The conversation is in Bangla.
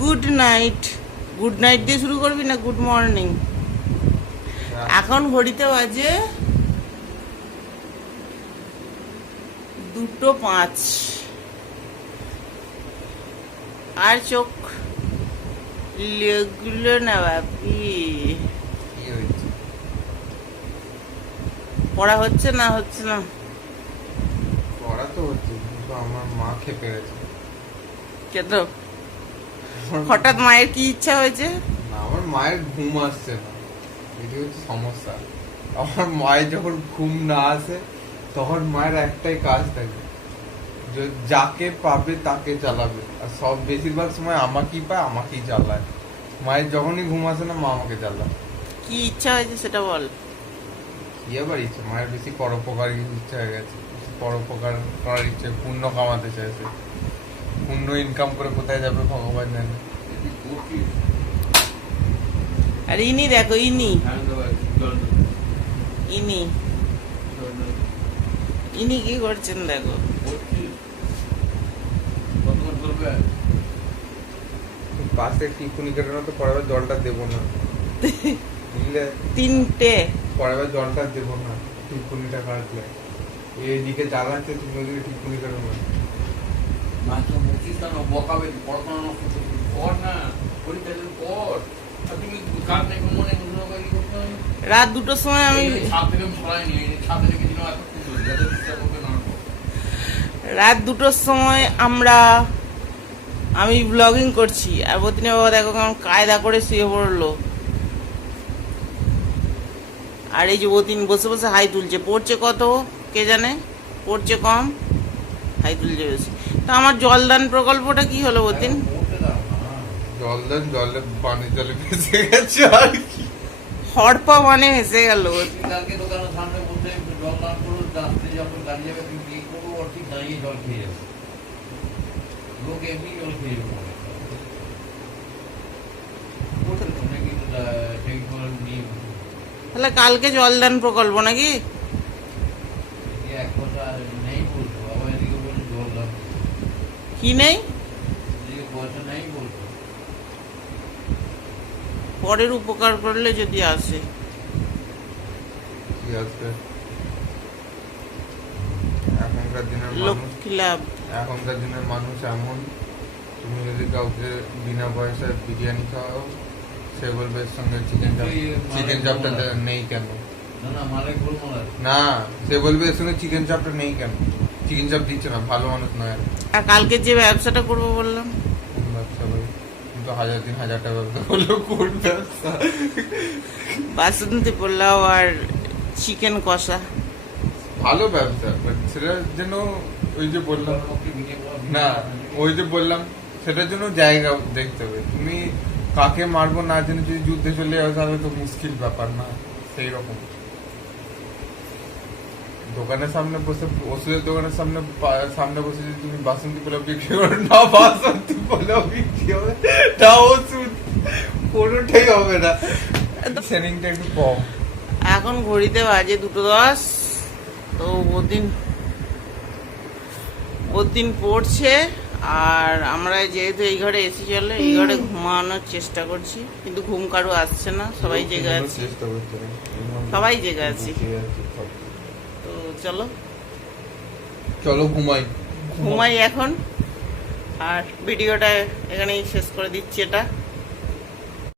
Good night. গুড নাইট দিয়ে শুরু করবি না গুড মর্নিং? এখন ঘড়িতে বাজে দুটো পাঁচ। আর চোখ লেগুলো না বাপি পড়া হচ্ছে না হচ্ছে না? পড়া তো হচ্ছে কিন্তু আমার মা খেপে গেছে। কেন? হঠাৎ মায়ের কি ইচ্ছা হয়েছে? আমার মায়ের ঘুম আসছে। না এটি হচ্ছে সমস্যা। আমার মায়ের যখন ঘুম না আসে তখন মায়ের একটাই কাজ থাকে। যাকে পাবে তাকে চালাবে। আর সব বেশিরভাগ সময় আমাকেই পায় আমাকেই চালায়। মায়ের যখনই ঘুম আসে না মা আমাকে চালায়। কি ইচ্ছা হয়েছে সেটা বল। কি আবার ইচ্ছে? মায়ের বেশি পরোপকার ইচ্ছা হয়ে গেছে। পরোপকার করার ইচ্ছে পুণ্য কামাতে চাইছে। পুণ্য ইনকাম করে কোথায় যাবে ভগবান জানে। আরে ইনি দেখো ইনি। ইনি। ইনি কি করছেন দেখো? পাশে টিকুনি কাটানো তো পরের জলটা দেবো না। বুঝলে? তিনটে। পরের জলটা দেবো না টিকুনিটা কাটলে। এইদিকে জ্বালাচ্ছে তুমি ওদিকে টিকুনি কাটো না মাত্র পঁচিশ টা না পড়াশোনা কর না পরীক্ষা কর তুমি কাজ নেই মনে কোনো কাজ করতে হবে? রাত দুটোর সময় আমি। রাত দুটোর সময় আমরা আমি ব্লগিং করছি। আর বতিনে বাবা দেখো কেমন কায়দা করে শুয়ে পড়ল। আর এই যে বতিন বসে বসে হাই তুলছে। পড়ছে কত? কে জানে? পড়ছে কম? হাই তুলছে বেশি। তা আমার জলদান প্রকল্পটা কি হলো বতিন পড়তে দাও না জল পানি জলে ভেসে গেছে আর কি। হড়পা মানে হেসে গেল কালকে দোকানের সামনে বসে জল দান করো যখন দাঁড়িয়ে যাবে তুমি কি করব ওর ঠিক দাঁড়িয়ে জল খেয়ে যাবে। লোক এমনি জল খেয়ে যাবে। তাহলে কালকে জলদান প্রকল্প নাকি? এক কথা নেই বলতো আবার এদিকে বলে জল দান কি নেই? পরের উপকার করলে যদি আসে। এখনকার দিনের মানুষ লক্ষ্মী লাভ? এখনকার দিনের মানুষ এমন। তুমি যদি কাউকে বিনা পয়সায় বিরিয়ানি খাওয়াও সে বলবে সঙ্গে চিকেন চাপ চিকেন চাপটা নেই কেন? না সে বলবে এর সঙ্গে চিকেন চাপটা নেই কেন? চিকেন চাপ দিচ্ছে না ভালো মানুষ নয় আর। কালকে যে ব্যবসাটা করব বললাম? ব্যবসা ভাই কিন্তু হাজার দিন হাজার টাকা ব্যবসা করল কোন ব্যবসা? বাসন্তী পোলাও আর চিকেন কষা। ভালো ব্যবসা বাট সেটার জন্য ওই যে বললাম না ওই যে বললাম সেটার জন্য জায়গা দেখতে হবে। তুমি কাকে মারবো না জেনে যদি যুদ্ধে চলে যাও তাহলে তো মুশকিল ব্যাপার না সেই রকম দোকানের সামনে বসে ওষুধের দোকানের সামনে সামনে বসে যদি তুমি বাসন্তী পোলাও বিক্রি করো না বাসন্তী পোলাও বিক্রি হবে না ওষুধ কোনোটাই হবে না। সেলিংটা একটু কম। এখন ঘড়িতে বাজে দুটো দশ তো ওদিন ওদিন পড়ছে আর আমরা যেহেতু এই ঘরে এসি চলে এই ঘরে ঘুমানোর চেষ্টা করছি কিন্তু ঘুম কারও আসছে না সবাই জেগে আছে। সবাই জেগে আছি। চলো। চলো ঘুমাই। ঘুমাই এখন। আর ভিডিওটা এখানেই শেষ করে দিচ্ছি এটা।